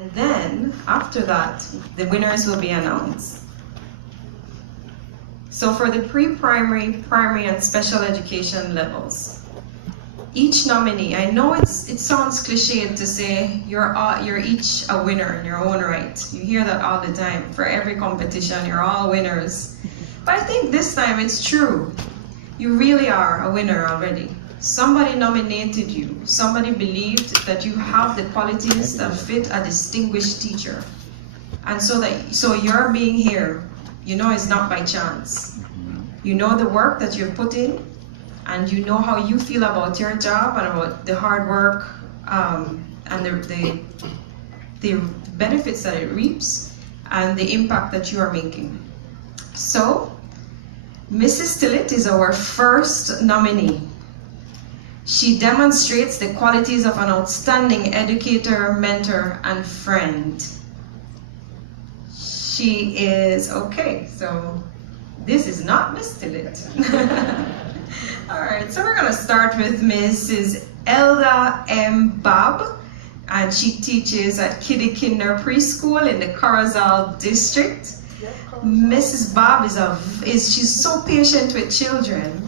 And then, after that, the winners will be announced. So for the pre-primary, primary, and special education levels, each nominee, I know it sounds cliched to say you're each a winner in your own right. You hear that all the time. For every competition, you're all winners. But I think this time it's true. You really are a winner already. Somebody nominated you. Somebody believed that you have the qualities that fit a distinguished teacher. And so you're being here, you know it's not by chance. You know the work that you've put in, and you know how you feel about your job and about the hard work and the benefits that it reaps and the impact that you are making. So, Mrs. Tillett is our first nominee. She demonstrates the qualities of an outstanding educator, mentor, and friend. She is, okay, so this is not Miss Tillett. All right, so we're gonna start with Mrs. Elda M. Bob, and she teaches at Kiddie Kinder Preschool in the Corozal district. Mrs. Bob she's so patient with children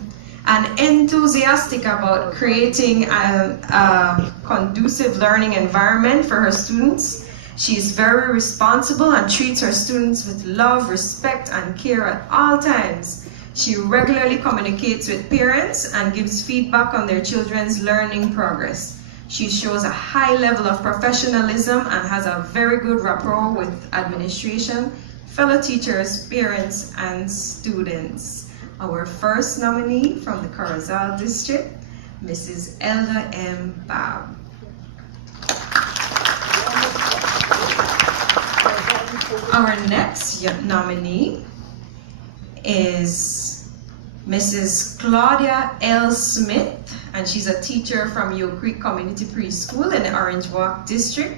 and enthusiastic about creating a conducive learning environment for her students. She's very responsible and treats her students with love, respect, and care at all times. She regularly communicates with parents and gives feedback on their children's learning progress. She shows a high level of professionalism and has a very good rapport with administration, fellow teachers, parents, and students. Our first nominee from the Corozal district, Mrs. Elda M. Bob. Our next nominee is Mrs. Claudia L. Smith, and she's a teacher from Yo Creek Community Preschool in the Orange Walk district.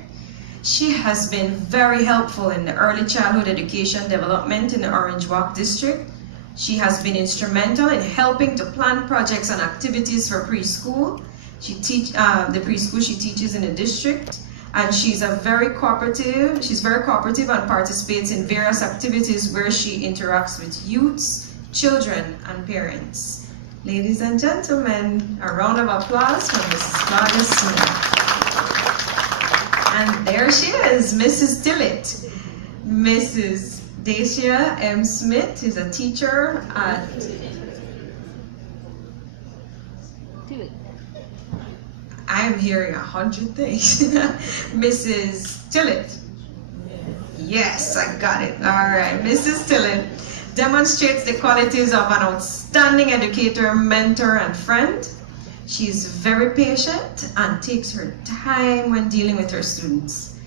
She has been very helpful in the early childhood education development in the Orange Walk district. She has been instrumental in helping to plan projects and activities for preschool. The preschool she teaches in the district, and she's very cooperative and participates in various activities where she interacts with youths, children, and parents. Ladies and gentlemen, a round of applause for Mrs. Claudia Smith. And there she is, Mrs. Tillett. Mrs. Dacia M. Smith is a teacher at I'm hearing 100 things. Mrs. Tillett. Yes, I got it. All right, Mrs. Tillett demonstrates the qualities of an outstanding educator, mentor, and friend. She's very patient and takes her time when dealing with her students.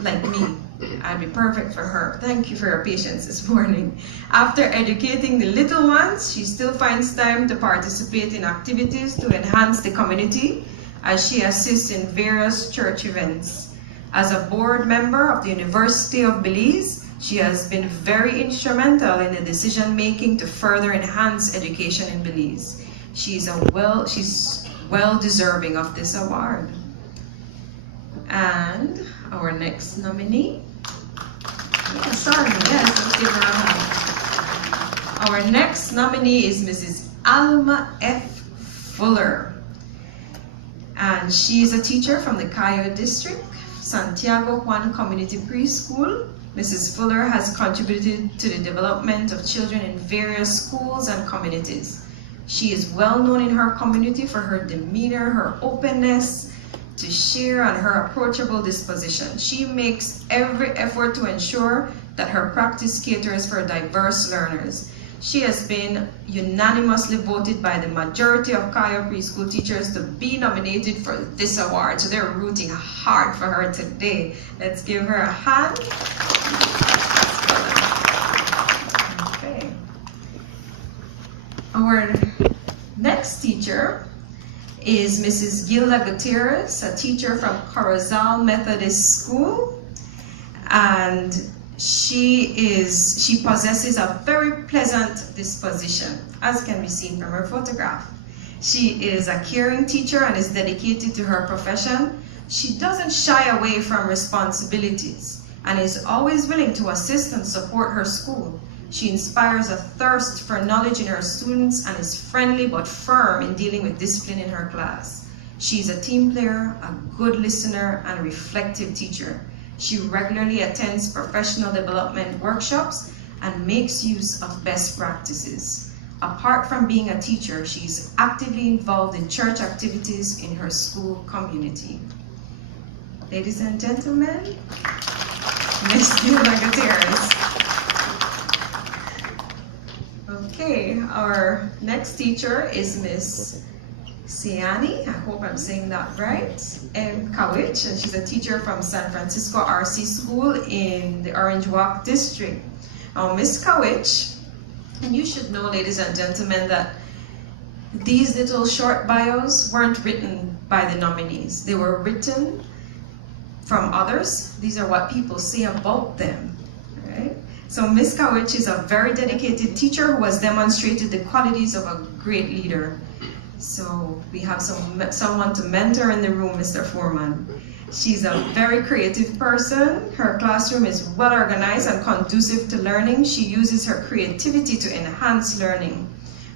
Like me, I'd be perfect for her. Thank you for your patience this morning. After educating the little ones, she still finds time to participate in activities to enhance the community as she assists in various church events. As a board member of the University of Belize, she has been very instrumental in the decision-making to further enhance education in Belize. She's well deserving of this award. And our next nominee, let's give her a hand. Our next nominee is Mrs. Alma F. Fuller. And she is a teacher from the Cayo district, Santiago Juan Community Preschool. Mrs. Fuller has contributed to the development of children in various schools and communities. She is well known in her community for her demeanor, her openness to share, and her approachable disposition. She makes every effort to ensure that her practice caters for diverse learners. She has been unanimously voted by the majority of Cayo preschool teachers to be nominated for this award. So they're rooting hard for her today. Let's give her a hand. Okay. Our next teacher is Mrs. Gilda Gutierrez, a teacher from Corozal Methodist School. And she possesses a very pleasant disposition, as can be seen from her photograph. She is a caring teacher and is dedicated to her profession. She doesn't shy away from responsibilities and is always willing to assist and support her school. She inspires a thirst for knowledge in her students and is friendly but firm in dealing with discipline in her class. She's a team player, a good listener, and a reflective teacher. She regularly attends professional development workshops and makes use of best practices. Apart from being a teacher, she's actively involved in church activities in her school community. Ladies and gentlemen, Miss Dillon. Okay, our next teacher is Miss Siani, I hope I'm saying that right, Kawich, and she's a teacher from San Francisco RC School in the Orange Walk District. Now, Miss Kawich, and you should know, ladies and gentlemen, that these little short bios weren't written by the nominees. They were written from others. These are what people say about them, right? So Miss Kawich is a very dedicated teacher who has demonstrated the qualities of a great leader. So we have someone to mentor in the room, Mr. Foreman. She's a very creative person. Her classroom is well organized and conducive to learning. She uses her creativity to enhance learning.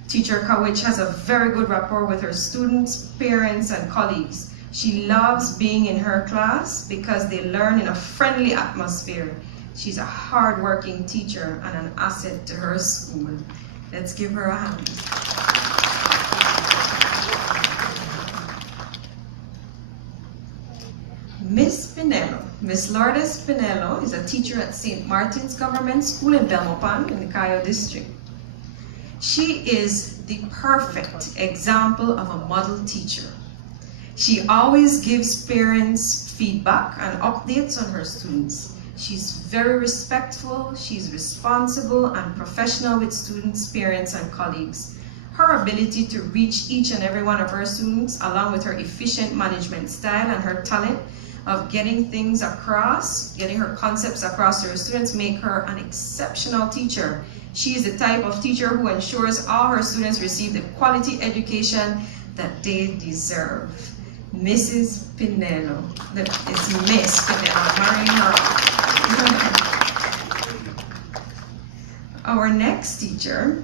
Teacher Kawich has a very good rapport with her students, parents, and colleagues. She loves being in her class because they learn in a friendly atmosphere. She's a hard-working teacher and an asset to her school. Let's give her a hand. Miss Panello. Miss Lourdes Panello is a teacher at St. Martin's Government School in Belmopan in the Cayo District. She is the perfect example of a model teacher. She always gives parents feedback and updates on her students. She's very respectful, she's responsible and professional with students, parents, and colleagues. Her ability to reach each and every one of her students, along with her efficient management style and her talent of getting things across, getting her concepts across to her students, make her an exceptional teacher. She is the type of teacher who ensures all her students receive the quality education that they deserve. Mrs. Panello. It's Miss Panello, marrying her. Our next teacher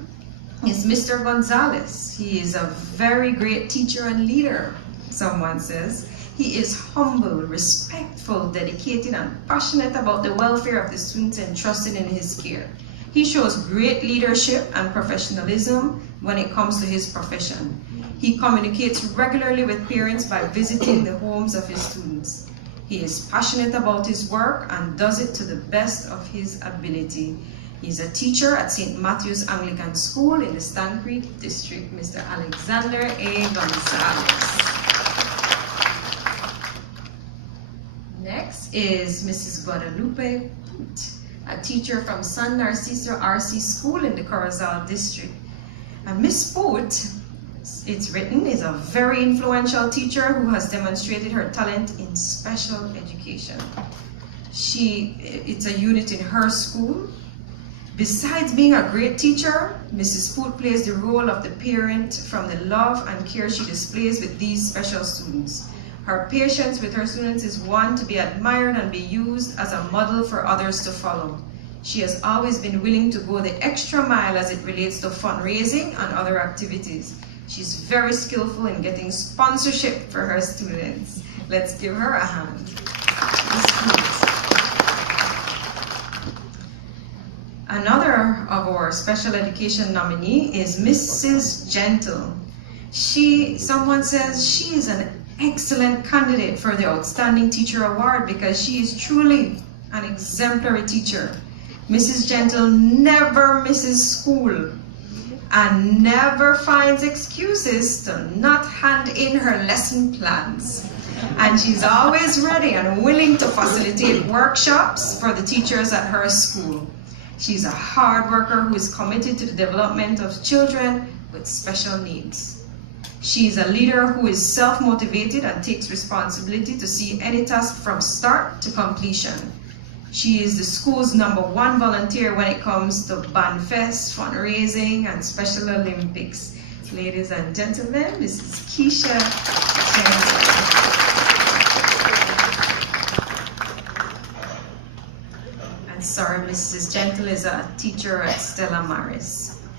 is Mr. Gonzales. He is a very great teacher and leader, someone says. He is humble, respectful, dedicated, and passionate about the welfare of the students entrusted in his care. He shows great leadership and professionalism when it comes to his profession. He communicates regularly with parents by visiting the homes of his students. He is passionate about his work and does it to the best of his ability. He's a teacher at St. Matthew's Anglican School in the Stan Creek District, Mr. Alexander A. Gonzales. Next is Mrs. Guadalupe, a teacher from San Narciso RC School in the Corozal District. And Miss Poot, it's written, is a very influential teacher who has demonstrated her talent in special education. It's a unit in her school. Besides being a great teacher, Mrs. Poot plays the role of the parent from the love and care she displays with these special students. Her patience with her students is one to be admired and be used as a model for others to follow. She has always been willing to go the extra mile as it relates to fundraising and other activities. She's very skillful in getting sponsorship for her students. Let's give her a hand. Another of our special education nominee is Mrs. Gentle. Someone says she is an excellent candidate for the Outstanding Teacher Award because she is truly an exemplary teacher. Mrs. Gentle never misses school and never finds excuses to not hand in her lesson plans. And she's always ready and willing to facilitate workshops for the teachers at her school. She's a hard worker who is committed to the development of children with special needs. She's a leader who is self-motivated and takes responsibility to see any task from start to completion. She is the school's #1 volunteer when it comes to Band Fest, fundraising, and Special Olympics. Ladies and gentlemen, Mrs. Keisha Gentle. And sorry, Mrs. Gentle is a teacher at Stella Maris.